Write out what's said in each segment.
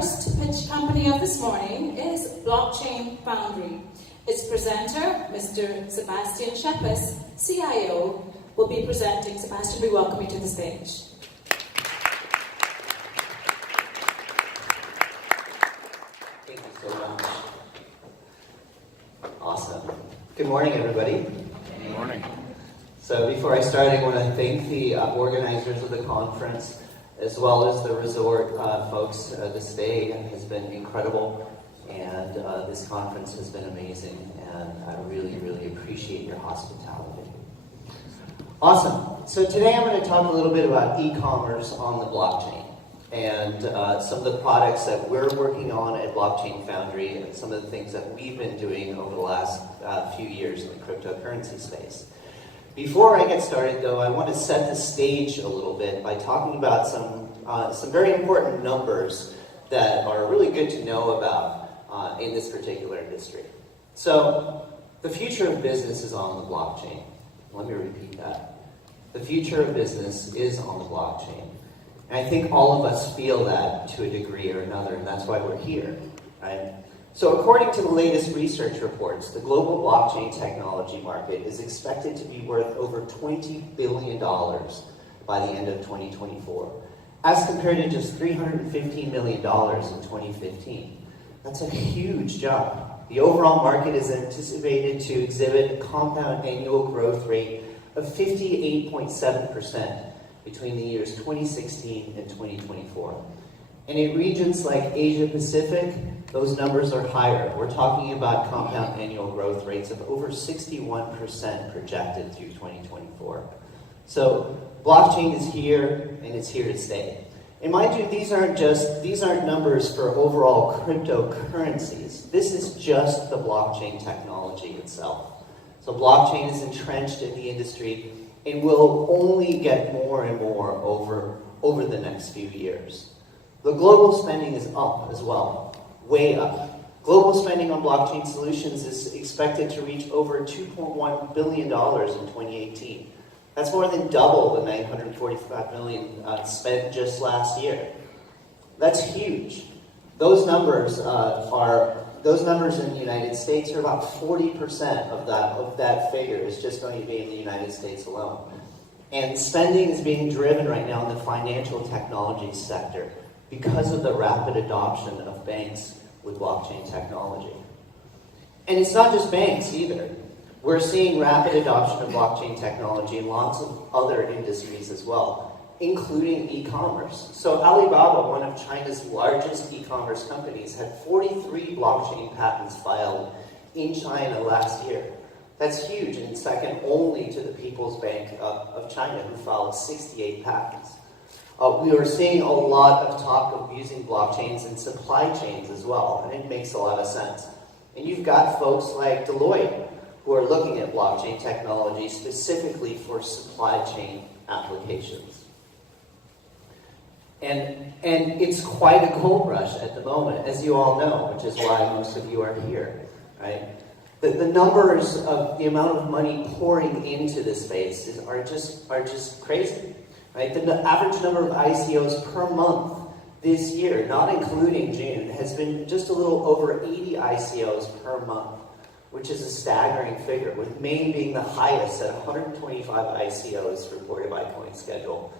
first pitch company of this morning is Blockchain Foundry. Its presenter, Mr. Sebastian Schepis, CIO, will be presenting. Sebastian, we welcome you to the stage. Thank you so much. Awesome. Good morning, everybody. Good morning. So before I start, I want to thank the organizers of the conference, as well as the resort folks. The stay has been incredible, and this conference has been amazing, and I really, really appreciate your hospitality. Awesome. So today I'm going to talk a little bit about e-commerce on the blockchain, and some of the products that we're working on at Blockchain Foundry, and some of the things that we've been doing over the last few years in the cryptocurrency space. Before I get started, though, I want to set the stage a little bit by talking about some very important numbers that are really good to know about in this particular industry. So, the future of business is on the blockchain. Let me repeat that. The future of business is on the blockchain. And I think all of us feel that to a degree or another, and that's why we're here, right? So according to the latest research reports, the global blockchain technology market is expected to be worth over $20 billion by the end of 2024, as compared to just $315 million in 2015. That's a huge jump. The overall market is anticipated to exhibit a compound annual growth rate of 58.7% between the years 2016 and 2024. And in regions like Asia Pacific, those numbers are higher. We're talking about compound annual growth rates of over 61% projected through 2024. So blockchain is here, and it's here to stay. And mind you, these aren't numbers for overall cryptocurrencies. This is just the blockchain technology itself. So blockchain is entrenched in the industry and will only get more and more over the next few years. The global spending is up as well, way up. Global spending on blockchain solutions is expected to reach over $2.1 billion in 2018. That's more than double the $945 million spent just last year. That's huge. Those numbers in the United States are about 40% of that figure is just going to be in the United States alone. And spending is being driven right now in the financial technology sector because of the rapid adoption of banks with blockchain technology. And it's not just banks either. We're seeing rapid adoption of blockchain technology in lots of other industries as well, including e-commerce. So Alibaba, one of China's largest e-commerce companies, had 43 blockchain patents filed in China last year. That's huge, and second only to the People's Bank of China, who filed 68 patents. We are seeing a lot of talk of using blockchains in supply chains as well, and it makes a lot of sense. And you've got folks like Deloitte who are looking at blockchain technology specifically for supply chain applications. And it's quite a gold rush at the moment, as you all know, which is why most of you are here, right? The numbers of the amount of money pouring into this space are just crazy. Right? The average number of ICOs per month this year, not including June, has been just a little over 80 ICOs per month, which is a staggering figure, with May being the highest at 125 ICOs reported by CoinSchedule.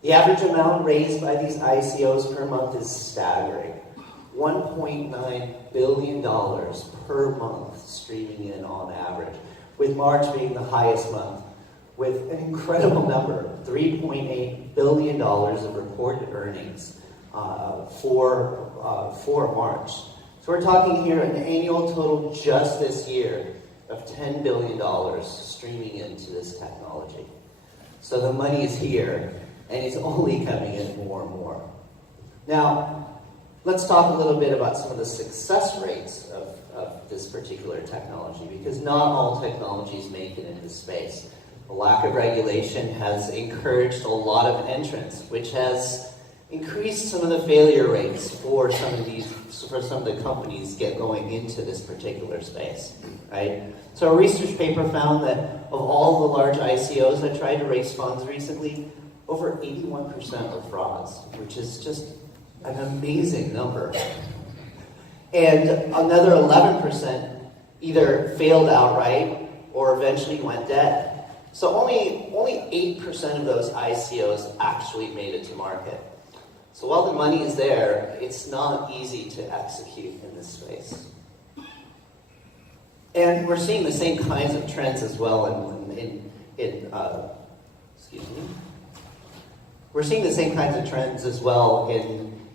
The average amount raised by these ICOs per month is staggering. $1.9 billion per month streaming in on average, with March being the highest month, with an incredible number, $3.8 billion of reported earnings for March. So we're talking here an annual total just this year of $10 billion streaming into this technology. So the money is here, and it's only coming in more and more. Now, let's talk a little bit about some of the success rates of this particular technology, because not all technologies make it into space. The lack of regulation has encouraged a lot of entrants, which has increased some of the failure rates for some of the companies going into this particular space, right? So a research paper found that of all the large ICOs that tried to raise funds recently, over 81% were frauds, which is just An amazing number. And another 11% either failed outright or eventually went dead. So only 8% of those ICOs actually made it to market. So while the money is there, it's not easy to execute in this space. And we're seeing the same kinds of trends as well We're seeing the same kinds of trends as well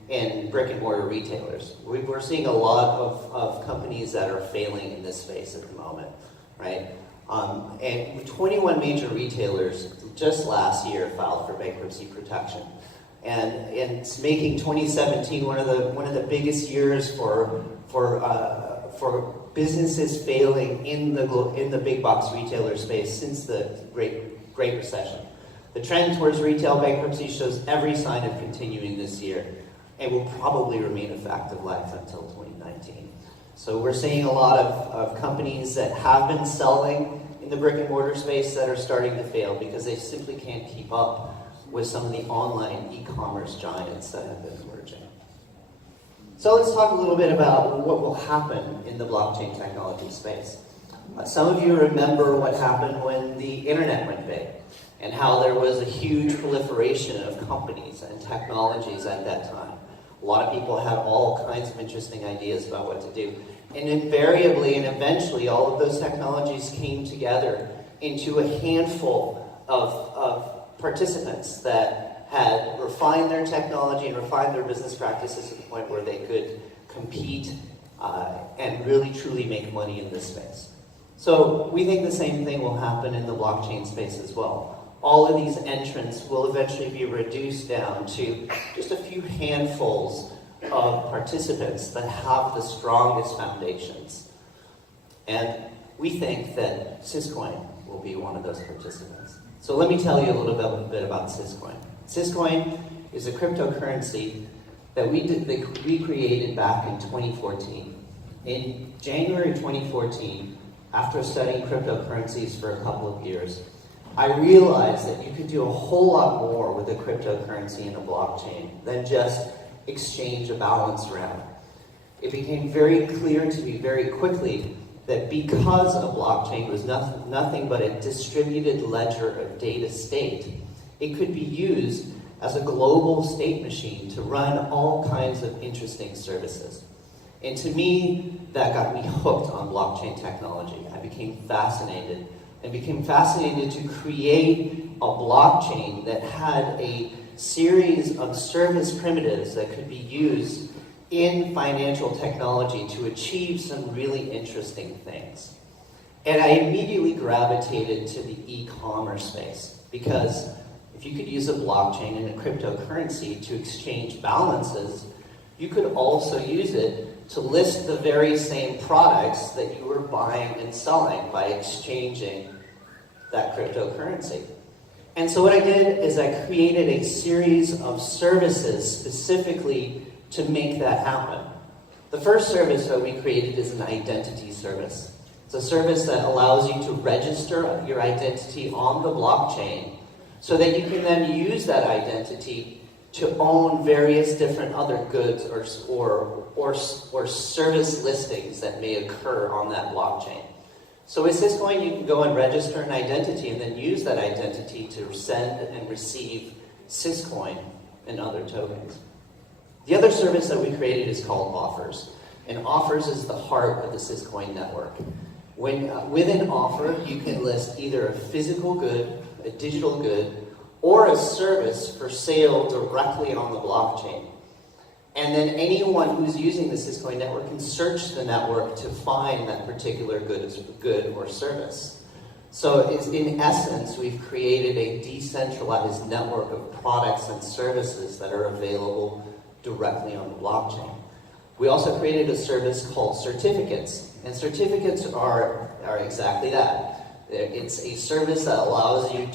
in brick and mortar retailers. We're seeing a lot of companies that are failing in this space at the moment, right? And 21 major retailers just last year filed for bankruptcy protection. And it's making 2017 one of the biggest years for businesses failing in the big box retailer space since the Great Recession. The trend towards retail bankruptcy shows every sign of continuing this year and will probably remain a fact of life until 2019. So we're seeing a lot of companies that have been selling in the brick and mortar space that are starting to fail because they simply can't keep up with some of the online e-commerce giants that have been emerging. So let's talk a little bit about what will happen in the blockchain technology space. Some of you remember what happened when the internet went big and how there was a huge proliferation of companies and technologies at that time. A lot of people had all kinds of interesting ideas about what to do. And invariably and eventually all of those technologies came together into a handful of participants that had refined their technology and refined their business practices to the point where they could compete and really truly make money in this space. So we think the same thing will happen in the blockchain space as well. All of these entrants will eventually be reduced down to just a few handfuls of participants that have the strongest foundations. And we think that Syscoin will be one of those participants. So let me tell you a little bit about Syscoin. Syscoin is a cryptocurrency that we created back in 2014. In January 2014, after studying cryptocurrencies for a couple of years, I realized that you could do a whole lot more with a cryptocurrency and a blockchain than just exchange a balance around. It became very clear to me very quickly that because a blockchain was nothing but a distributed ledger of data state, it could be used as a global state machine to run all kinds of interesting services. And to me, that got me hooked on blockchain technology. I became fascinated to create a blockchain that had a series of service primitives that could be used in financial technology to achieve some really interesting things. And I immediately gravitated to the e-commerce space because if you could use a blockchain and a cryptocurrency to exchange balances, you could also use it to list the very same products that you were buying and selling by exchanging that cryptocurrency. And so what I did is I created a series of services specifically to make that happen. The first service that we created is an identity service. It's a service that allows you to register your identity on the blockchain so that you can then use that identity to own various different other goods or service listings that may occur on that blockchain. So with Syscoin, you can go and register an identity and then use that identity to send and receive Syscoin and other tokens. The other service that we created is called Offers. And Offers is the heart of the Syscoin network. With an offer, you can list either a physical good, a digital good, or a service for sale directly on the blockchain. And then anyone who's using the Syscoin network can search the network to find that particular good or service. So in essence, we've created a decentralized network of products and services that are available directly on the blockchain. We also created a service called certificates. And certificates are exactly that. It's a service that allows you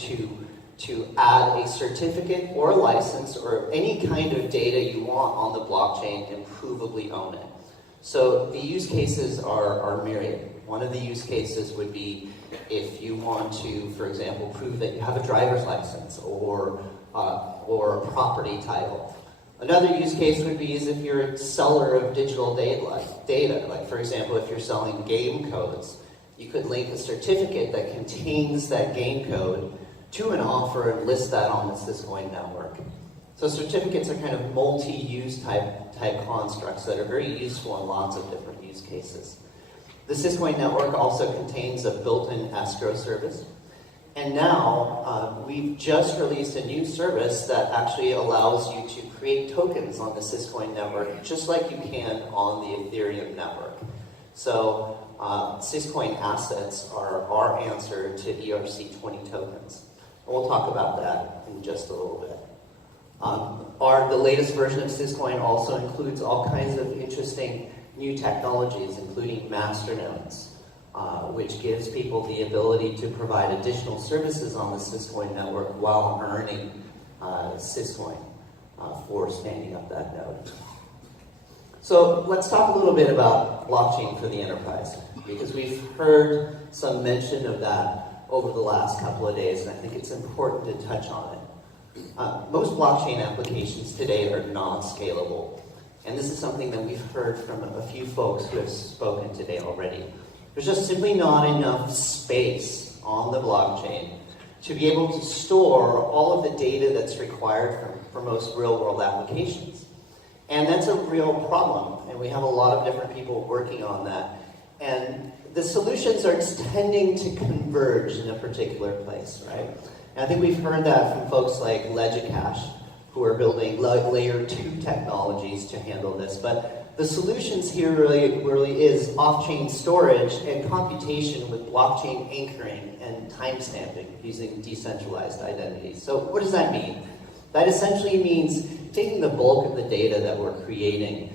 to add a certificate or a license or any kind of data you want on the blockchain and provably own it. So the use cases are myriad. One of the use cases would be if you want to, for example, prove that you have a driver's license or a property title. Another use case would be is if you're a seller of digital data, like for example, if you're selling game codes, you could link a certificate that contains that game code to an offer and list that on the Syscoin network. So certificates are kind of multi-use type constructs that are very useful in lots of different use cases. The Syscoin network also contains a built-in escrow service. And now, we've just released a new service that actually allows you to create tokens on the Syscoin network, just like you can on the Ethereum network. So, Syscoin assets are our answer to ERC20 tokens. And we'll talk about that in just a little bit. The latest version of Syscoin also includes all kinds of interesting new technologies, including masternodes, which gives people the ability to provide additional services on the Syscoin network while earning Syscoin for standing up that node. So let's talk a little bit about blockchain for the enterprise, because we've heard some mention of that over the last couple of days, and I think it's important to touch on it. Most blockchain applications today are non-scalable, and this is something that we've heard from a few folks who have spoken today already. There's just simply not enough space on the blockchain to be able to store all of the data that's required for most real-world applications. And that's a real problem, and we have a lot of different people working on that. And the solutions are tending to converge in a particular place, right? And I think we've heard that from folks like Legicash, who are building layer 2 technologies to handle this. But the solutions here really is off-chain storage and computation with blockchain anchoring and timestamping using decentralized identities. So what does that mean? That essentially means taking the bulk of the data that we're creating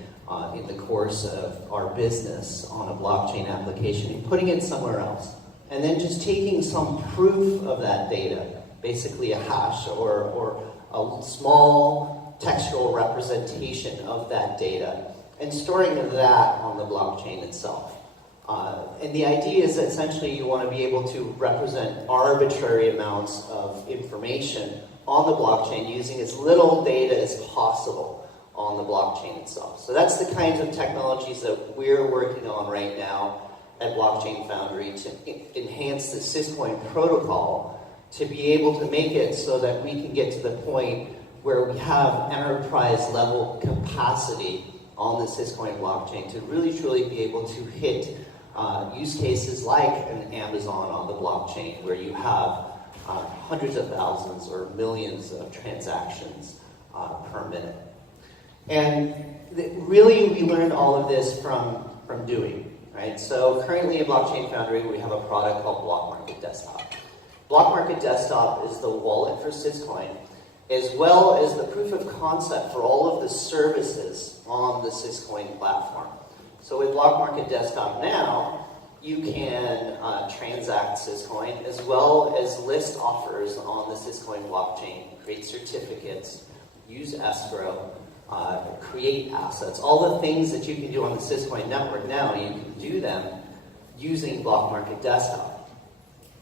in the course of our business on a blockchain application and putting it somewhere else. And then just taking some proof of that data, basically a hash or a small textual representation of that data, and storing that on the blockchain itself. And the idea is that essentially you want to be able to represent arbitrary amounts of information on the blockchain using as little data as possible on the blockchain itself. So that's the kinds of technologies that we're working on right now at Blockchain Foundry to enhance the Syscoin protocol to be able to make it so that we can get to the point where we have enterprise level capacity on the Syscoin blockchain to really truly be able to hit use cases like an Amazon on the blockchain, where you have hundreds of thousands or millions of transactions per minute. And really we learned all of this from doing, right? So currently at Blockchain Foundry we have a product called Block Market Desktop. Block Market Desktop is the wallet for Syscoin, as well as the proof of concept for all of the services on the Syscoin platform. So with Block Market Desktop now, you can transact Syscoin as well as list offers on the Syscoin blockchain, create certificates, use escrow, create assets. All the things that you can do on the Syscoin network now, you can do them using Block Market Desktop.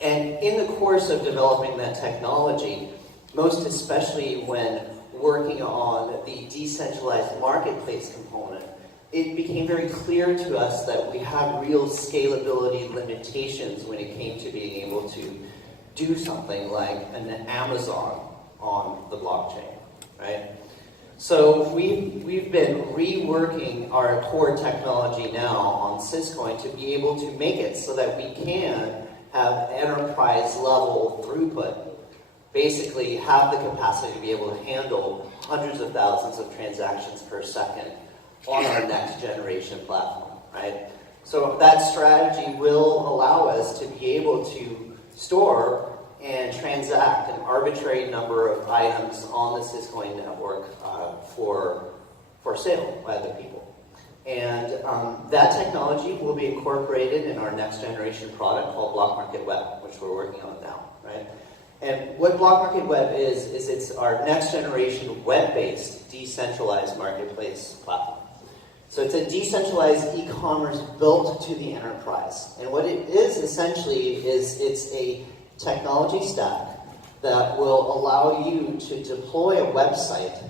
And in the course of developing that technology, most especially when working on the decentralized marketplace component, it became very clear to us that we had real scalability limitations when it came to being able to do something like an Amazon on the blockchain, right? So we've been reworking our core technology now on Syscoin to be able to make it so that we can have enterprise level throughput, basically have the capacity to be able to handle hundreds of thousands of transactions per second on our next generation platform, right? So that strategy will allow us to be able to store and transact an arbitrary number of items on the Syscoin network for sale by other people. And that technology will be incorporated in our next generation product called Block Market Web, which we're working on now, right? And what Block Market Web is it's our next generation web-based decentralized marketplace platform. So it's a decentralized e-commerce built to the enterprise. And what it is essentially is it's a technology stack that will allow you to deploy a website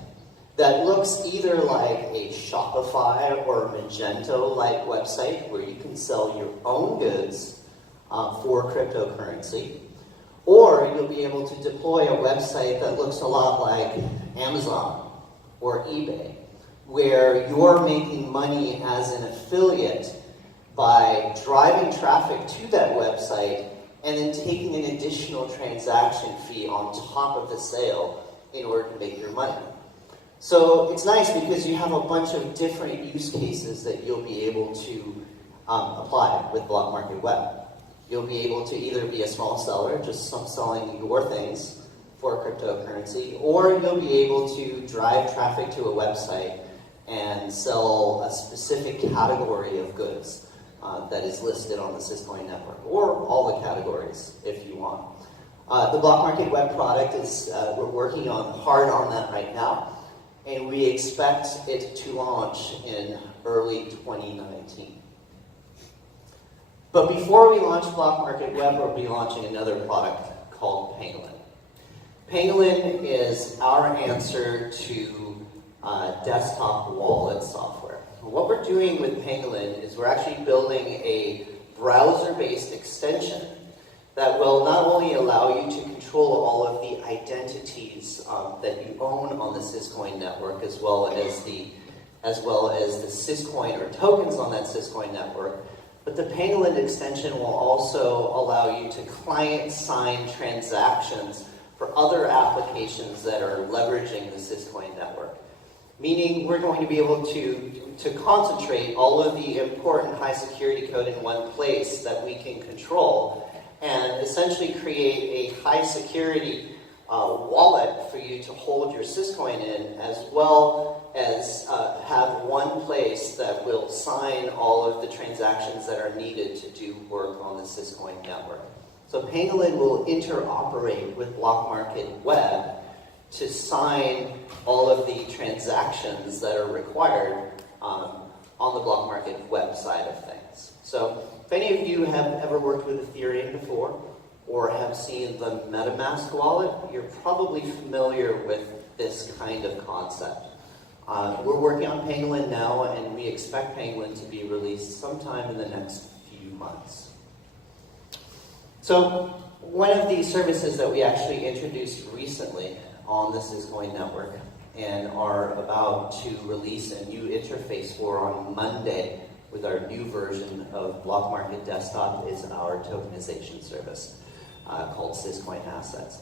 that looks either like a Shopify or Magento-like website where you can sell your own goods for cryptocurrency, or you'll be able to deploy a website that looks a lot like Amazon or eBay, where you're making money as an affiliate by driving traffic to that website and then taking an additional transaction fee on top of the sale in order to make your money. So it's nice because you have a bunch of different use cases that you'll be able to apply with Block Market Web. You'll be able to either be a small seller, just selling your things for cryptocurrency, or you'll be able to drive traffic to a website and sell a specific category of goods that is listed on the Syscoin network, or all the categories if you want. The Block Market Web product is, we're working hard on that right now, and we expect it to launch in early 2019. But before we launch Block Market Web, we'll be launching another product called Pangolin. Pangolin is our answer to desktop wallet software. What we're doing with Pangolin is we're actually building a browser-based extension that will not only allow you to control all of the identities that you own on the Syscoin network, as well as the Syscoin or tokens on that Syscoin network, but the Pangolin extension will also allow you to client-sign transactions for other applications that are leveraging the Syscoin network. Meaning we're going to be able to concentrate all of the important high security code in one place that we can control and essentially create a high security wallet for you to hold your Syscoin in, as well as have one place that will sign all of the transactions that are needed to do work on the Syscoin network. So Pangolin will interoperate with Block Market Web to sign all of the transactions that are required on the Block Market Web side of things. So if any of you have ever worked with Ethereum before, or have seen the MetaMask wallet, you're probably familiar with this kind of concept. We're working on Pangolin now, and we expect Pangolin to be released sometime in the next few months. So one of the services that we actually introduced recently on the Syscoin network and are about to release a new interface for on Monday with our new version of Block Market Desktop is our tokenization service called Syscoin Assets.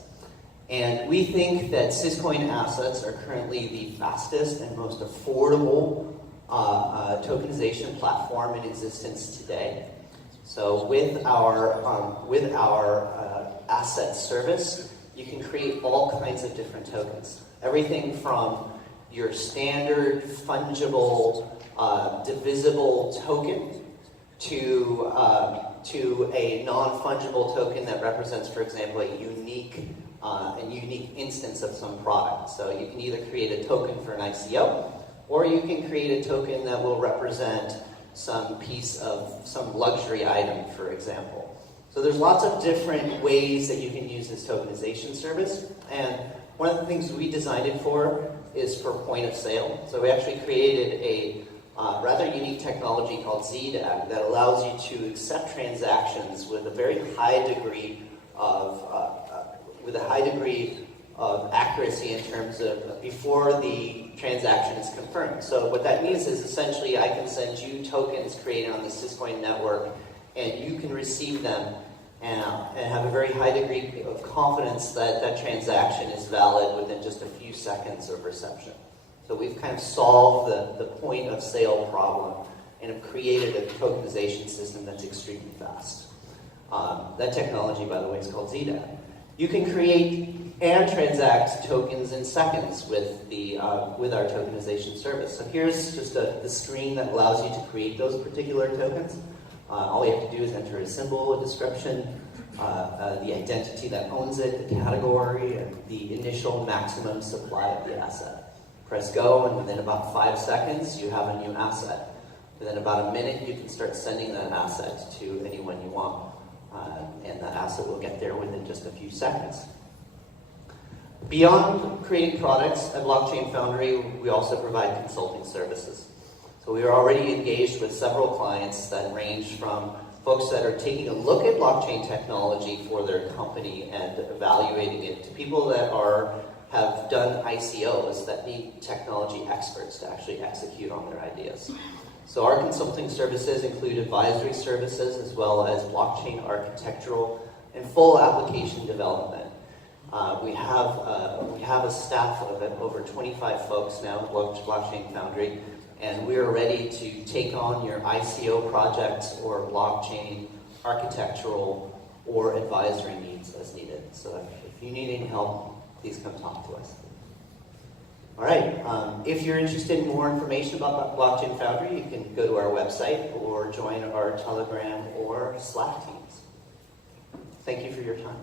And we think that Syscoin Assets are currently the fastest and most affordable tokenization platform in existence today. So with our asset service, you can create all kinds of different tokens. Everything from your standard fungible, divisible token to a non-fungible token that represents, for example, a unique instance of some product. So you can either create a token for an ICO, or you can create a token that will represent some piece of some luxury item, for example. So there's lots of different ways that you can use this tokenization service, and one of the things we designed it for is for point of sale. So we actually created a rather unique technology called ZDAG that allows you to accept transactions with a very high degree of accuracy in terms of before the transaction is confirmed. So what that means is essentially I can send you tokens created on the Syscoin network, and you can receive them and have a very high degree of confidence that that transaction is valid within just a few seconds of reception. So we've kind of solved the point of sale problem and have created a tokenization system that's extremely fast. That technology, by the way, is called ZDAG. You can create and transact tokens in seconds with our tokenization service. So here's just the screen that allows you to create those particular tokens. All you have to do is enter a symbol, a description, the identity that owns it, the category, and the initial maximum supply of the asset. Press go, and within about 5 seconds, you have a new asset. Within about a minute, you can start sending that asset to anyone you want. And that asset will get there within just a few seconds. Beyond creating products at Blockchain Foundry, we also provide consulting services. So we are already engaged with several clients that range from folks that are taking a look at blockchain technology for their company and evaluating it, to people that have done ICOs that need technology experts to actually execute on their ideas. So our consulting services include advisory services as well as blockchain architectural and full application development. We have a staff of over 25 folks now at Blockchain Foundry, and we are ready to take on your ICO projects or blockchain architectural or advisory needs as needed. So if you need any help, please come talk to us. All right, if you're interested in more information about Blockchain Foundry, you can go to our website or join our Telegram or Slack teams. Thank you for your time.